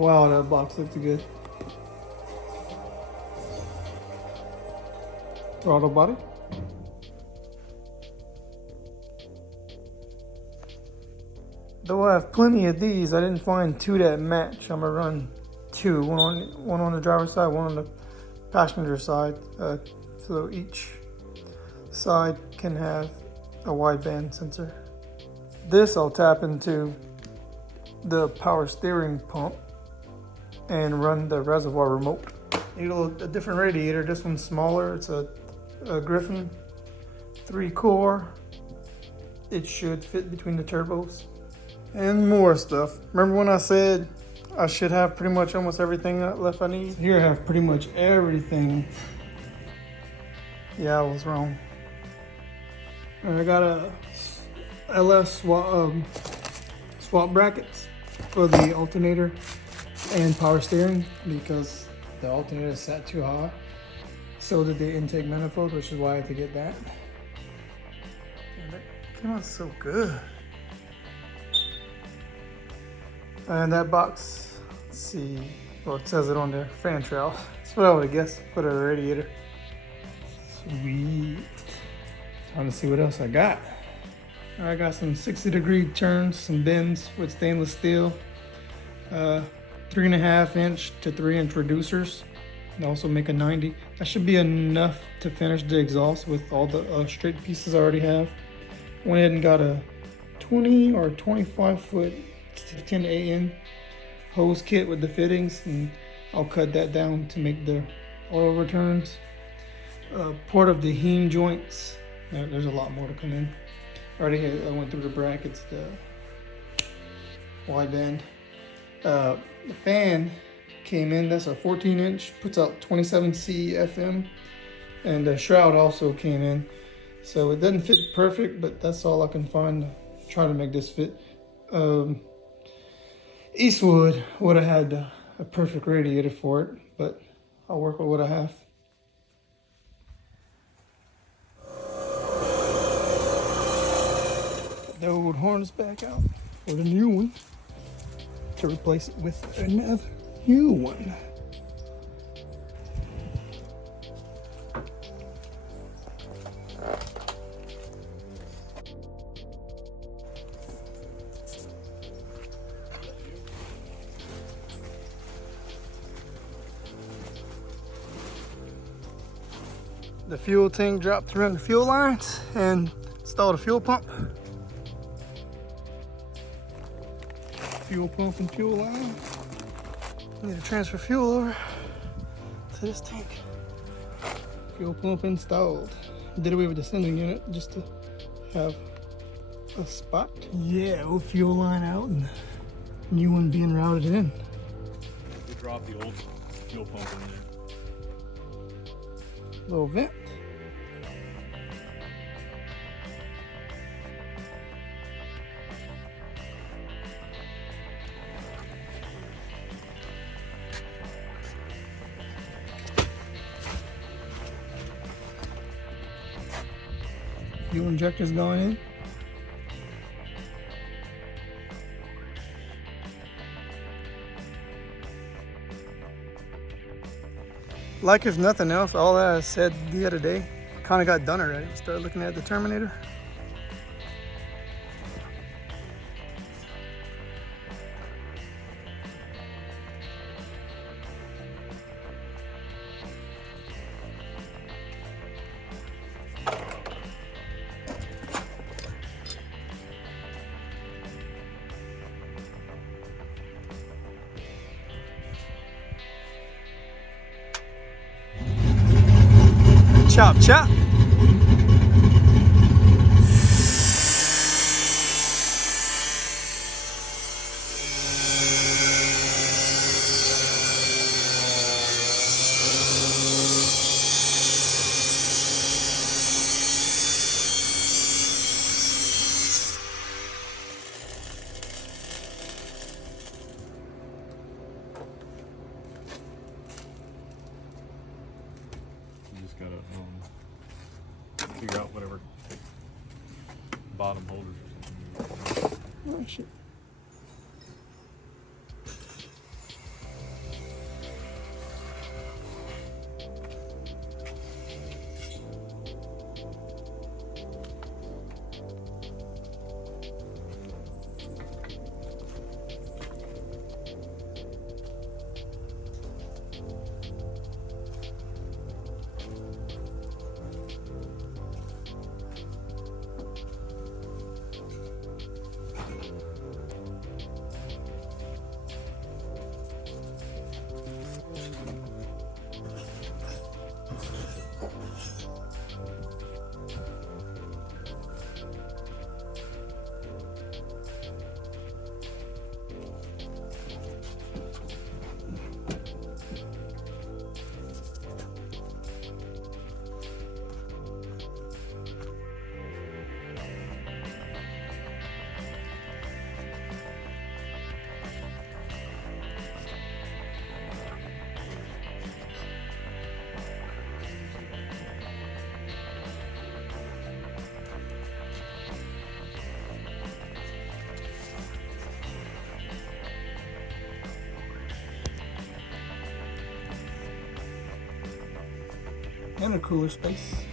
Wow, that box looks good. Throttle body. Though I have plenty of these, I didn't find two that match. I'm gonna run two, one on the driver's side, one on the passenger side, so each side can have a wideband sensor. This I'll tap into the power steering pump and run the reservoir remote. Need a different radiator. This one's smaller. It's a Griffin 3-core. It should fit between the turbos. And more stuff. Remember when I said I should have pretty much almost everything left I need? Here I have pretty much everything. Yeah, I was wrong. I got a LS swap brackets for the alternator and power steering because the alternator sat too high. So did the intake manifold, which is why I had to get that. Damn, that came out so good. And that box, let's see, well, it says it on there, fan trowel. That's what I would have guessed for the radiator. Sweet. Trying to see what else I got. I got some 60-degree turns, some bends with stainless steel, 3.5 inch to 3 inch reducers, and also make a 90. That should be enough to finish the exhaust with all the straight pieces I already have. Went ahead and got a 20 or 25 foot 10 AEM hose kit with the fittings, and I'll cut that down to make the oil returns. Part of the heme joints. There's a lot more to come in. I went through the brackets, the wideband. The fan came in, that's a 14 inch, puts out 27C FM, and the shroud also came in. So it doesn't fit perfect, but that's all I can find to try to make this fit. Eastwood would have had a perfect radiator for it, but I'll work with what I have. The old harness back out for the new one to replace it with another new one. The fuel tank dropped around the fuel lines and installed a fuel pump. Fuel pump and fuel line. Need to transfer fuel over to this tank. Fuel pump installed. Did away with the sending unit just to have a spot. Yeah, old fuel line out and new one being routed in. We dropped the old fuel pump in there. Little vent. Fuel injectors going in. Like if nothing else, all that I said the other day kind of got done already. Started looking at the Terminator. Chop, chop. You just gotta figure out whatever bottom holders or something. Oh shit. intercooler space.